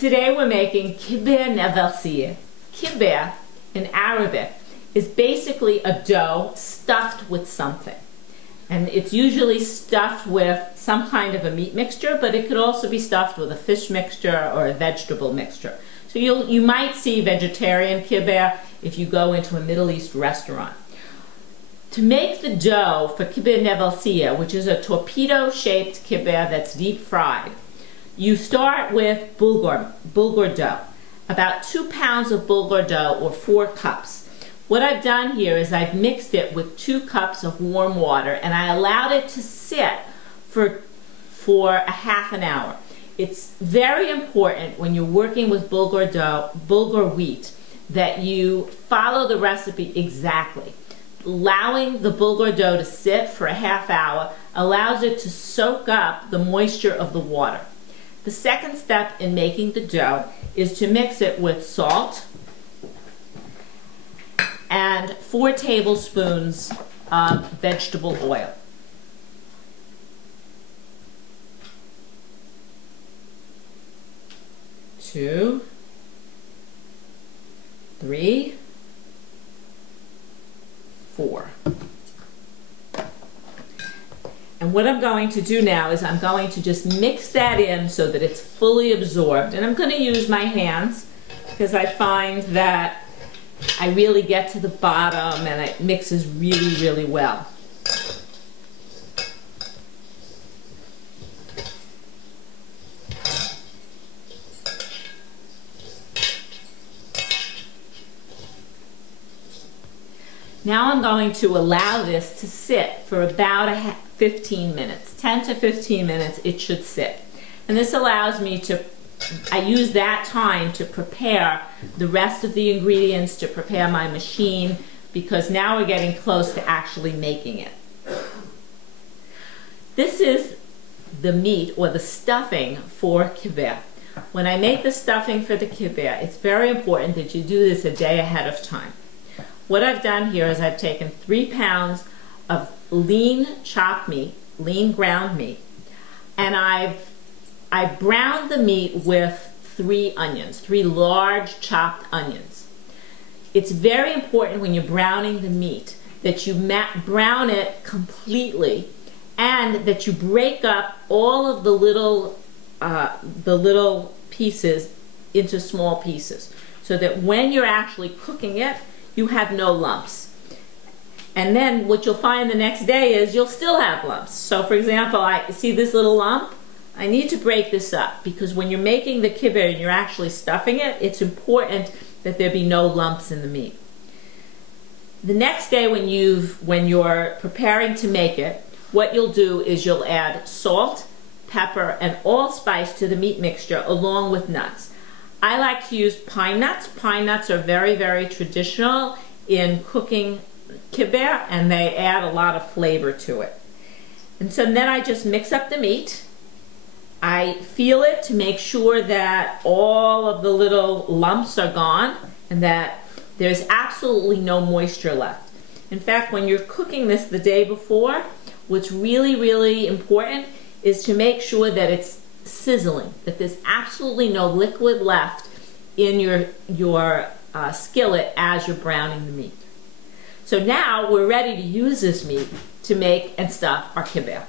Today we're making Kibbe Nebelsia. Kibbe in Arabic is basically a dough stuffed with something. And it's usually stuffed with some kind of a meat mixture, but it could also be stuffed with a fish mixture or a vegetable mixture. So you might see vegetarian kibbe if you go into a Middle East restaurant. To make the dough for Kibbe Nebelsia, which is a torpedo-shaped kibbe that's deep fried, you start with bulghur dough, about 2 pounds of bulghur dough or 4 cups. What I've done here is I've mixed it with 2 cups of warm water and I allowed it to sit for a half an hour. It's very important when you're working with bulghur dough, bulghur wheat, that you follow the recipe exactly. Allowing the bulghur dough to sit for a half hour allows it to soak up the moisture of the water. The second step in making the dough is to mix it with salt and 4 tablespoons of vegetable oil. Two, 3, 4. And what I'm going to do now is I'm going to just mix that in so that it's fully absorbed. And I'm going to use my hands because I find that I really get to the bottom and it mixes really, really well. Now I'm going to allow this to sit for about 15 minutes. 10 to 15 minutes it should sit. And this allows me to, I use that time to prepare the rest of the ingredients, to prepare my machine, because now we're getting close to actually making it. This is the meat or the stuffing for kibbe. When I make the stuffing for the kibbe, it's very important that you do this a day ahead of time. What I've done here is I've taken 3 pounds of lean chopped meat, lean ground meat, and I've browned the meat with 3 onions, 3 large chopped onions. It's very important when you're browning the meat that you brown it completely and that you break up all of the little pieces into small pieces so that when you're actually cooking it, you have no lumps. And then what you'll find the next day is you'll still have lumps. So for example, I see this little lump. I need to break this up because when you're making the kibbe and you're actually stuffing it, it's important that there be no lumps in the meat. The next day when you're preparing to make it, what you'll do is you'll add salt, pepper, and allspice to the meat mixture along with nuts. I like to use pine nuts. Pine nuts are very, very traditional in cooking kibbe and they add a lot of flavor to it. And so then I just mix up the meat. I feel it to make sure that all of the little lumps are gone and that there's absolutely no moisture left. In fact, when you're cooking this the day before, what's really, really important is to make sure that it's sizzling, that there's absolutely no liquid left in your skillet as you're browning the meat. So now we're ready to use this meat to make and stuff our kibbe.